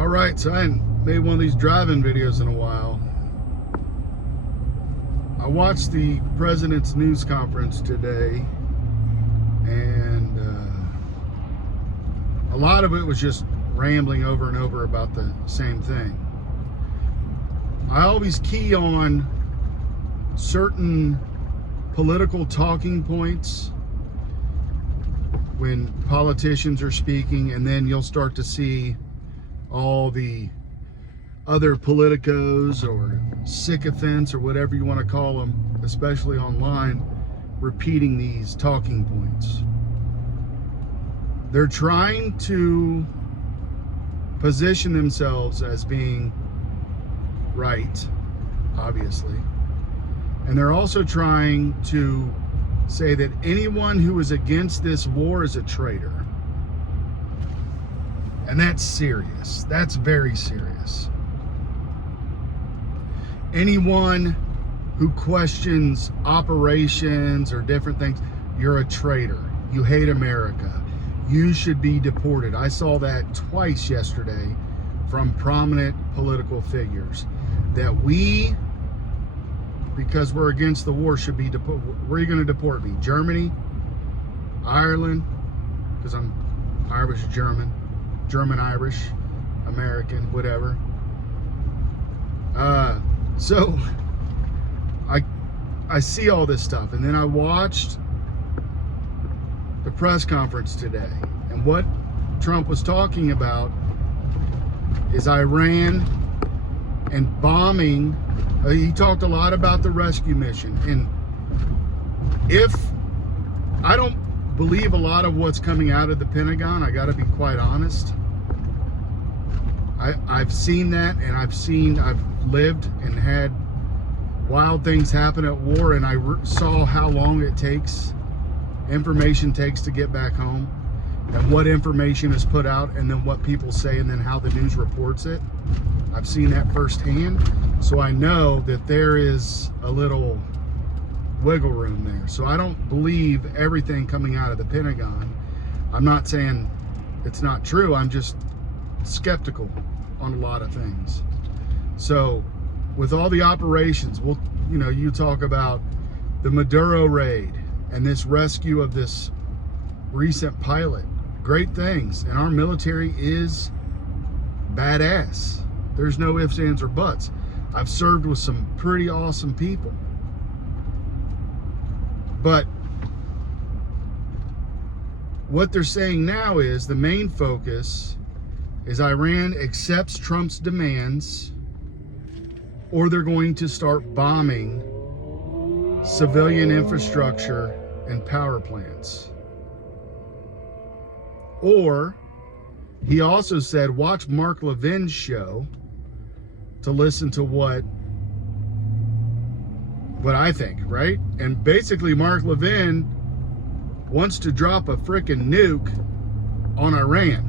All right, so I hadn't made one of these driving videos in a while. I watched the president's news conference today, and a lot of it was just rambling over and over about the same thing. I always key on certain political talking points when politicians are speaking, and then you'll start to see all the other politicos or sycophants or whatever you want to call them, especially online, repeating these talking points. They're trying to position themselves as being right, obviously, and they're also trying to say that anyone who is against this war is a traitor. And that's serious. That's very serious. Anyone who questions operations or different things, you're a traitor. You hate America. You should be deported. I saw that twice yesterday from prominent political figures, that we, because we're against the war, should be deported. Where are you going to deport me? Germany? Ireland? Because I'm Irish German. German-Irish, American, whatever. So I see all this stuff, and then I watched the press conference today, and what Trump was talking about is Iran and bombing. He talked a lot about the rescue mission, and if I don't believe a lot of what's coming out of the Pentagon, I got to be quite honest. I've seen that, and I've lived and had wild things happen at war, and I saw how long information takes to get back home, and what information is put out, and then what people say, and then how the news reports it. I've seen that firsthand, so I know that there is a little wiggle room there. So I don't believe everything coming out of the Pentagon. I'm not saying it's not true. I'm just skeptical on a lot of things. So with all the operations, you talk about the Maduro raid and this rescue of this recent pilot. Great things. And our military is badass. There's no ifs, ands, or buts. I've served with some pretty awesome people. But what they're saying now is the main focus is Iran accepts Trump's demands, or they're going to start bombing civilian infrastructure and power plants. Or he also said, watch Mark Levin's show to listen to what I think, right? And basically Mark Levin wants to drop a frickin' nuke on Iran.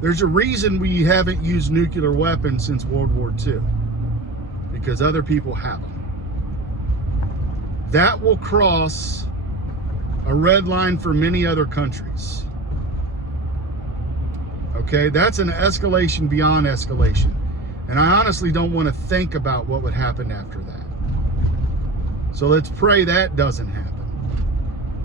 There's a reason we haven't used nuclear weapons since World War II, because other people have them. That will cross a red line for many other countries. Okay, that's an escalation beyond escalation. And I honestly don't want to think about what would happen after that. So let's pray that doesn't happen.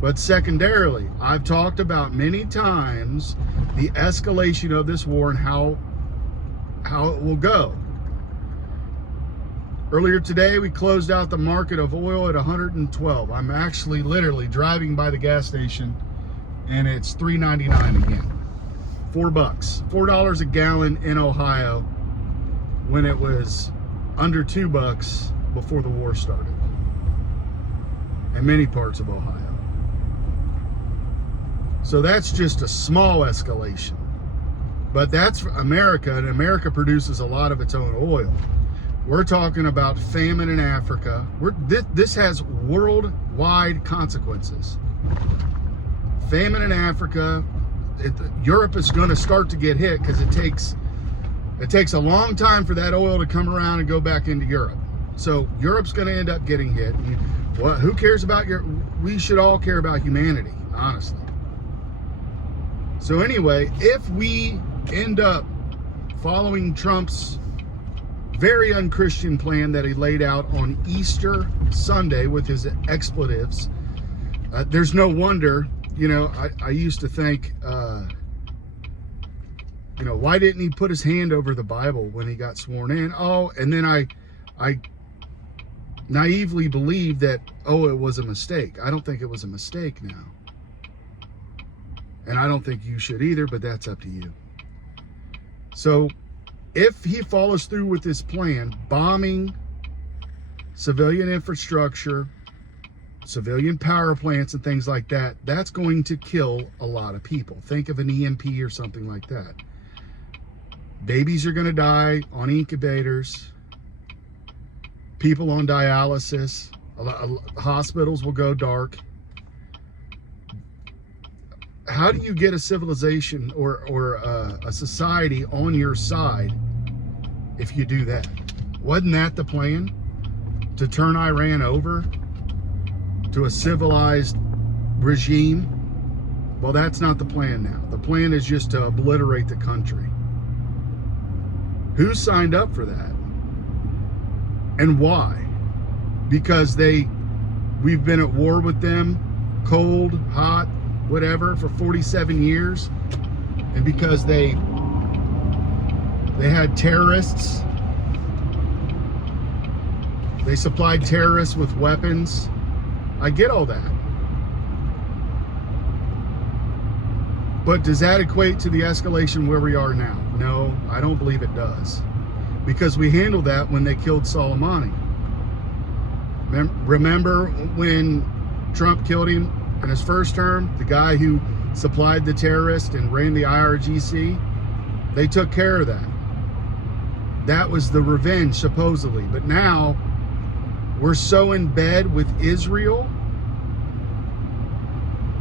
But secondarily, I've talked about many times the escalation of this war and how it will go. Earlier today, we closed out the market of oil at 112. I'm actually literally driving by the gas station, and it's $3.99 again. $4, $4 a gallon in Ohio, when it was under $2 before the war started, in many parts of Ohio. So that's just a small escalation, but that's America, and America produces a lot of its own oil. We're talking about famine in Africa. This has worldwide consequences. Famine in Africa. Europe is going to start to get hit because it takes a long time for that oil to come around and go back into Europe. So Europe's going to end up getting hit. Well, who cares about we should all care about humanity, honestly. So anyway, if we end up following Trump's very unchristian plan that he laid out on Easter Sunday with his expletives, there's no wonder, I used to think, why didn't he put his hand over the Bible when he got sworn in? Oh, and then I naively believed that, it was a mistake. I don't think it was a mistake now. And I don't think you should either, but that's up to you. So if he follows through with this plan, bombing civilian infrastructure, civilian power plants and things like that, that's going to kill a lot of people. Think of an EMP or something like that. Babies are going to die on incubators. People on dialysis. Hospitals will go dark. How do you get a civilization or a society on your side if you do that? Wasn't that the plan? To turn Iran over to a civilized regime? Well, that's not the plan now. The plan is just to obliterate the country. Who signed up for that? And why? Because we've been at war with them, cold, hot, whatever, for 47 years. And because they had terrorists. They supplied terrorists with weapons. I get all that. But does that equate to the escalation where we are now? No, I don't believe it does. Because we handled that when they killed Soleimani. Remember when Trump killed him in his first term? The guy who supplied the terrorist and ran the IRGC? They took care of that. That was the revenge, supposedly. But now, we're so in bed with Israel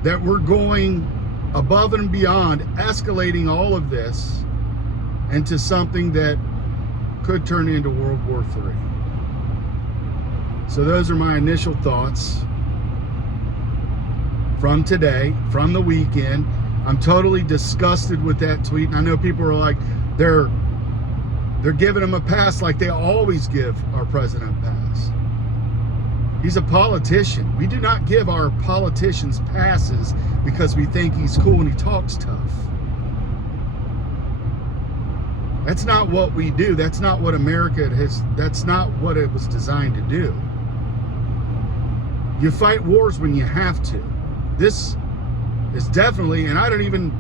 that we're going above and beyond, escalating all of this into something that could turn into World War III. So those are my initial thoughts from today, from the weekend. I'm totally disgusted with that tweet. And I know people are like, they're giving him a pass like they always give our president a pass. He's a politician. We do not give our politicians passes because we think he's cool and he talks tough. That's not what we do. That's not what America that's not what it was designed to do. You fight wars when you have to. This is definitely, and I don't even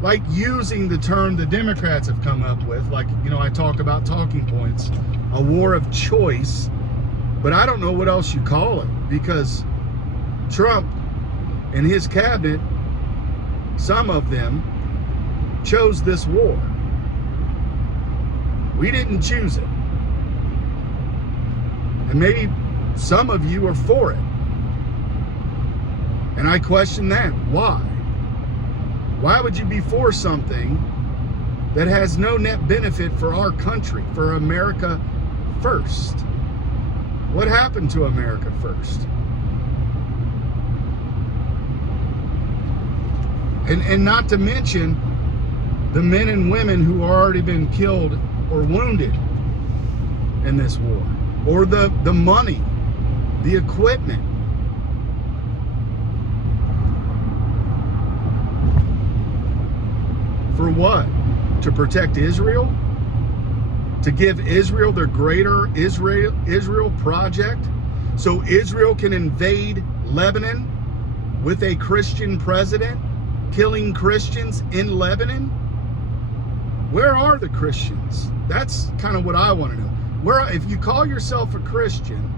like using the term the Democrats have come up with, like, I talk about talking points, a war of choice. But I don't know what else you call it, because Trump and his cabinet, some of them, chose this war. We didn't choose it. And maybe some of you are for it. And I question that. Why? Why would you be for something that has no net benefit for our country, for America first? What happened to America first? And not to mention the men and women who have already been killed or wounded in this war. Or the money, the equipment. For what? To protect Israel? To give Israel their greater Israel project, so Israel can invade Lebanon with a Christian president, killing Christians in Lebanon? Where are the Christians? That's kind of what I want to know. If you call yourself a Christian,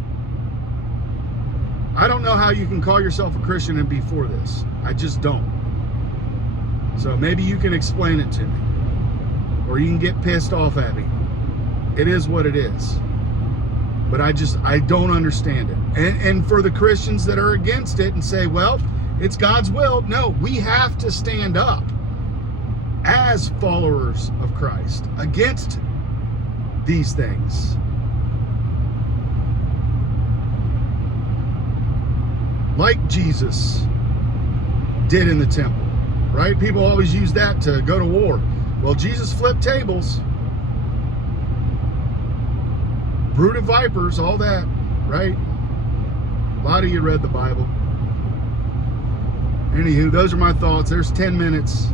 I don't know how you can call yourself a Christian and be for this. I just don't. So maybe you can explain it to me, or you can get pissed off at me. It is what it is. But I don't understand it. And for the Christians that are against it and say, well, it's God's will. No, we have to stand up as followers of Christ against these things. Like Jesus did in the temple. right? People always use that to go to war. Well, Jesus flipped tables. Brood of vipers, all that, right? A lot of you read the Bible. Anywho, those are my thoughts. There's 10 minutes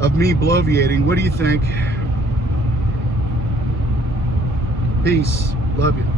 of me bloviating. What do you think? Peace. Love you.